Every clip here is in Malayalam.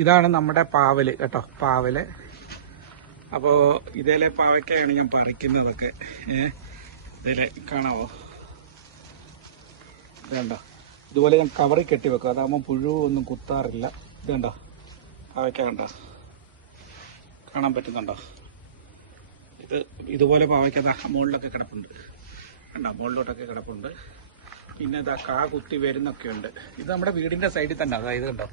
ഇതാണ് നമ്മുടെ പാവല് കേട്ടോ, പാവല്. അപ്പോൾ ഇതേലെ പാവയ്ക്കാണ് ഞാൻ പറിക്കുന്നതൊക്കെ. ഇതിലെ കാണാവോ, ഇതുണ്ടോ? ഇതുപോലെ ഞാൻ കവറിൽ കെട്ടി വെക്കും, അതാകുമ്പോൾ പുഴു ഒന്നും കുത്താറില്ല. ഇതുണ്ടോ പാവയ്ക്ക, കണ്ടോ? കാണാൻ പറ്റുന്നുണ്ടോ? ഇതുപോലെ പാവയ്ക്ക മുകളിലൊക്കെ കിടപ്പുണ്ട്, കണ്ടോ? മുകളിലോട്ടൊക്കെ കിടപ്പുണ്ട്. പിന്നെ ഇതാ കാ കുത്തി വരുന്നൊക്കെ ഉണ്ട്. ഇത് നമ്മുടെ വീടിന്റെ സൈഡിൽ തന്നെ, അതായത് കണ്ടോ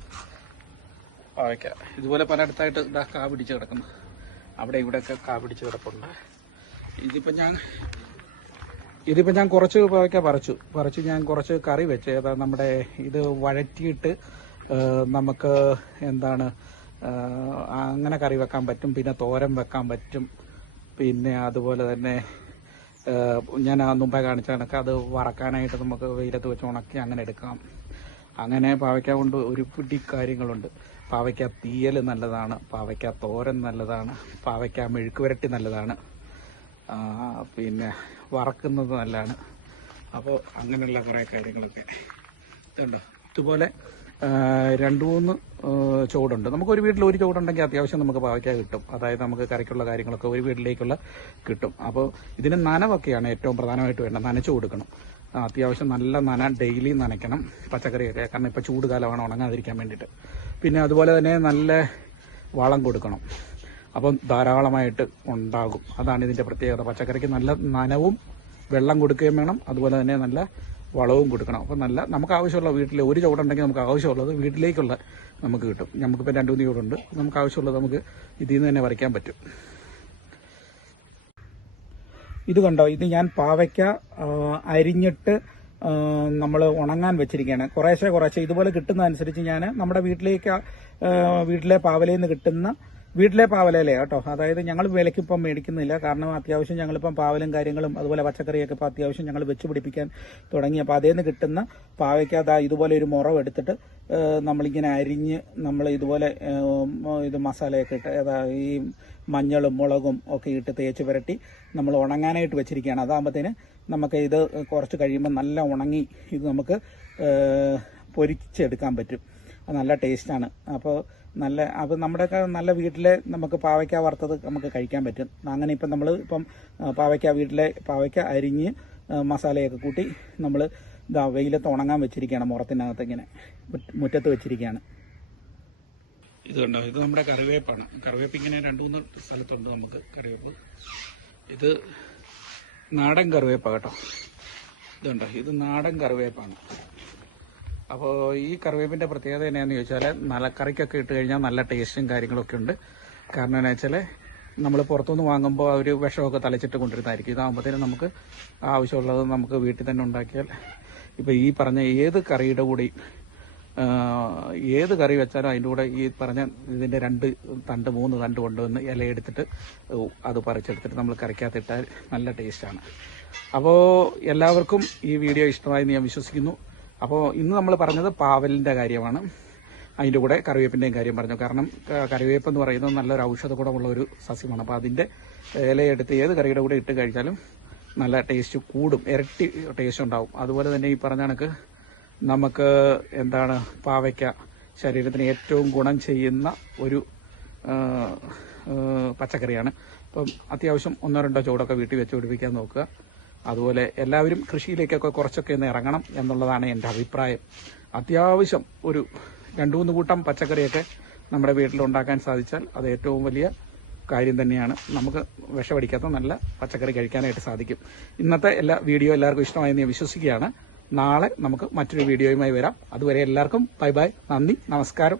പാവയ്ക്ക. ഇതുപോലെ പലയിടത്തായിട്ട് ഇതാ കാ പിടിച്ച് കിടക്കുന്നു, അവിടെ ഇവിടെയൊക്കെ കാ പിടിച്ച് കിടപ്പുണ്ട്. ഇതിപ്പോൾ ഞാൻ കുറച്ച് പാവയ്ക്ക പറിച്ചു ഞാൻ കുറച്ച് കറി വെച്ച്. അതാ നമ്മുടെ ഇത് വഴറ്റിയിട്ട് നമുക്ക് എന്താണ് അങ്ങനെ കറി വെക്കാൻ പറ്റും, പിന്നെ തോരൻ വെക്കാൻ പറ്റും. പിന്നെ അതുപോലെ തന്നെ ഞാൻ മുമ്പേ കാണിച്ച കണക്ക് അത് വറക്കാനായിട്ട് നമുക്ക് വെയിലത്ത് വെച്ച് ഉണക്കി അങ്ങനെ എടുക്കാം. അങ്ങനെ പാവയ്ക്ക കൊണ്ട് ഒരു പിടി കാര്യങ്ങളുണ്ട്. പാവയ്ക്ക തീയൽ നല്ലതാണ്, പാവയ്ക്ക തോരൻ നല്ലതാണ്, പാവയ്ക്ക മെഴുക്ക് വരട്ടി നല്ലതാണ്, പിന്നെ വറക്കുന്നത് നല്ലതാണ്. അപ്പോൾ അങ്ങനെയുള്ള കുറേ കാര്യങ്ങളൊക്കെ ഇതുണ്ടോ. ഇതുപോലെ 2-3 ചുവടുണ്ട്. നമുക്കൊരു വീട്ടിൽ ഒരു ചുവടുണ്ടെങ്കിൽ അത്യാവശ്യം നമുക്ക് പാവയ്ക്ക കിട്ടും. അതായത് നമുക്ക് കറിക്കുള്ള കാര്യങ്ങളൊക്കെ ഒരു വീട്ടിലേക്കുള്ള കിട്ടും. അപ്പോൾ ഇതിന് നനവൊക്കെയാണ് ഏറ്റവും പ്രധാനമായിട്ട് വേണ്ടത്. നനച്ചു കൊടുക്കണം, അത്യാവശ്യം നല്ല നന ഡെയിലി നനയ്ക്കണം പച്ചക്കറിയൊക്കെ. കാരണം ഇപ്പോൾ ചൂട് കാലമാണ്, ഉണങ്ങാതിരിക്കാൻ വേണ്ടിയിട്ട്. പിന്നെ അതുപോലെ തന്നെ നല്ല വളം കൊടുക്കണം, അപ്പം ധാരാളമായിട്ട് ഉണ്ടാകും. അതാണ് ഇതിൻ്റെ പ്രത്യേകത. പച്ചക്കറിക്ക് നല്ല നനവും വെള്ളം കൊടുക്കുകയും വേണം, അതുപോലെ തന്നെ നല്ല വളവും കൊടുക്കണം. അപ്പം നല്ല നമുക്ക് ആവശ്യമുള്ള വീട്ടിൽ ഒരു ചുവടുണ്ടെങ്കിൽ നമുക്ക് ആവശ്യമുള്ളത് വീട്ടിലേക്കുള്ള നമുക്ക് കിട്ടും. നമുക്കിപ്പോൾ 2-3 ചുവടുണ്ട്, നമുക്ക് ആവശ്യമുള്ളത് നമുക്ക് ഇതിൽ നിന്ന് തന്നെ പറിക്കാൻ പറ്റും. ഇത് കണ്ടോ, ഇത് ഞാൻ പാവയ്ക്ക അരിഞ്ഞിട്ട് നമ്മൾ ഉണങ്ങാൻ വെച്ചിരിക്കുകയാണ്. കുറേശ്ശെ ഇതുപോലെ കിട്ടുന്നതനുസരിച്ച് ഞാൻ നമ്മുടെ വീട്ടിലെ പാവലയിൽ നിന്ന് കിട്ടുന്ന വീട്ടിലെ പാവലയിലേ കേട്ടോ. അതായത് ഞങ്ങൾ വിലയ്ക്ക് ഇപ്പം മേടിക്കുന്നില്ല, കാരണം അത്യാവശ്യം ഞങ്ങളിപ്പം പാവലും കാര്യങ്ങളും അതുപോലെ പച്ചക്കറിയൊക്കെ ഇപ്പം അത്യാവശ്യം ഞങ്ങൾ വെച്ച് പിടിപ്പിക്കാൻ തുടങ്ങി. അപ്പോൾ അതേ നിന്ന് കിട്ടുന്ന പാവയ്ക്ക ഇതുപോലെ ഒരു മുറവ് എടുത്തിട്ട് നമ്മളിങ്ങനെ അരിഞ്ഞ് നമ്മൾ ഇതുപോലെ ഇത് മസാലയൊക്കെ ഇട്ട് ഈ മഞ്ഞളും മുളകും ഒക്കെ ഇട്ട് തേച്ച് പുരട്ടി നമ്മൾ ഉണങ്ങാനായിട്ട് വെച്ചിരിക്കുകയാണ്. അതാകുമ്പോഴത്തേന് നമുക്ക് ഇത് കുറച്ച് കഴിയുമ്പോൾ നല്ല ഉണങ്ങി ഇത് നമുക്ക് പൊരിച്ചെടുക്കാൻ പറ്റും. നല്ല ടേസ്റ്റാണ്. അപ്പോൾ നമ്മുടെയൊക്കെ നല്ല വീട്ടിലെ നമുക്ക് പാവയ്ക്ക വറുത്തത് നമുക്ക് കഴിക്കാൻ പറ്റും. അങ്ങനെ ഇപ്പം നമ്മൾ വീട്ടിലെ പാവയ്ക്ക അരിഞ്ഞ് മസാലയൊക്കെ കൂട്ടി നമ്മൾ വെയിലത്ത് ഉണങ്ങാൻ വെച്ചിരിക്കുകയാണ്. മുറത്തിനകത്ത് ഇങ്ങനെ മുറ്റത്ത് വെച്ചിരിക്കുകയാണ്. ഇത് കണ്ടോ, ഇത് നമ്മുടെ കറിവേപ്പാണ്. കറിവേപ്പ് ഇങ്ങനെ 2-3 സ്ഥലത്തുണ്ട് നമുക്ക് കറിവേപ്പ്. ഇത് നാടൻ കറിവേപ്പാണ് കേട്ടോ. ഇതുണ്ടോ, ഇത് നാടൻ കറിവേപ്പാണ്. അപ്പോൾ ഈ കറിവേപ്പിൻ്റെ പ്രത്യേകത എന്നാന്ന് ചോദിച്ചാൽ നല്ല കറിക്കൊക്കെ ഇട്ട് കഴിഞ്ഞാൽ നല്ല ടേസ്റ്റും കാര്യങ്ങളൊക്കെ ഉണ്ട്. കാരണം എന്താ വെച്ചാൽ നമ്മൾ പുറത്തുനിന്ന് വാങ്ങുമ്പോൾ ഒരു വിഷമൊക്കെ തളിച്ചിട്ട് കൊണ്ടിരുന്നതായിരിക്കും. ഇതാകുമ്പോഴത്തേനും നമുക്ക് ആവശ്യമുള്ളത് നമുക്ക് വീട്ടിൽ തന്നെ ഉണ്ടാക്കിയാൽ, ഇപ്പോൾ ഈ പറഞ്ഞ ഏത് കറിയുടെ കൂടെയും ഏത് കറി വെച്ചാലും അതിൻ്റെ കൂടെ ഈ പറഞ്ഞ ഇതിൻ്റെ 2 തണ്ട് 3 തണ്ട് കൊണ്ടുവന്ന് ഇലയെടുത്തിട്ട് അത് പറിച്ചെടുത്തിട്ട് നമ്മൾ കറിക്കകത്തിട്ടാൽ നല്ല ടേസ്റ്റാണ്. അപ്പോൾ എല്ലാവർക്കും ഈ വീഡിയോ ഇഷ്ടമായി ഞാൻ വിശ്വസിക്കുന്നു. അപ്പോൾ ഇന്ന് നമ്മൾ പറഞ്ഞത് പാവലിൻ്റെ കാര്യമാണ്, അതിൻ്റെ കൂടെ കറിവേപ്പിൻ്റെയും കാര്യം പറഞ്ഞു. കാരണം കറിവേപ്പ് എന്ന് പറയുന്നത് നല്ലൊരു ഔഷധ ഗുണമുള്ള ഒരു സസ്യമാണ്. അപ്പോൾ അതിൻ്റെ ഇലയെടുത്ത് ഏത് കറിയുടെ കൂടെ ഇട്ട് കഴിച്ചാലും നല്ല ടേസ്റ്റ് കൂടും, ഇരട്ടി ടേസ്റ്റ് ഉണ്ടാവും. അതുപോലെ തന്നെ ഈ പറഞ്ഞ കണക്ക് നമുക്ക് പാവയ്ക്ക ശരീരത്തിന് ഏറ്റവും ഗുണം ചെയ്യുന്ന ഒരു പച്ചക്കറിയാണ്. അപ്പം അത്യാവശ്യം 1-2 ചുവടൊക്കെ വീട്ടിൽ വെച്ച് പിടിപ്പിക്കാൻ നോക്കുക. അതുപോലെ എല്ലാവരും കൃഷിയിലേക്കൊക്കെ കുറച്ചൊക്കെ ഒന്ന് ഇറങ്ങണം എന്നുള്ളതാണ് എൻ്റെ അഭിപ്രായം. അത്യാവശ്യം ഒരു 2-3 കൂട്ടം പച്ചക്കറിയൊക്കെ നമ്മുടെ വീട്ടിലുണ്ടാക്കാൻ സാധിച്ചാൽ അത് ഏറ്റവും വലിയ കാര്യം തന്നെയാണ്. നമുക്ക് വിഷമടിക്കാത്ത നല്ല പച്ചക്കറി കഴിക്കാനായിട്ട് സാധിക്കും. ഇന്നത്തെ വീഡിയോ എല്ലാവർക്കും ഇഷ്ടമായെന്ന് ഞാൻ വിശ്വസിക്കുകയാണ്. നാളെ നമുക്ക് മറ്റൊരു വീഡിയോയുമായി വരാം. അതുവരെ എല്ലാവർക്കും ബൈ ബൈ, നന്ദി, നമസ്കാരം.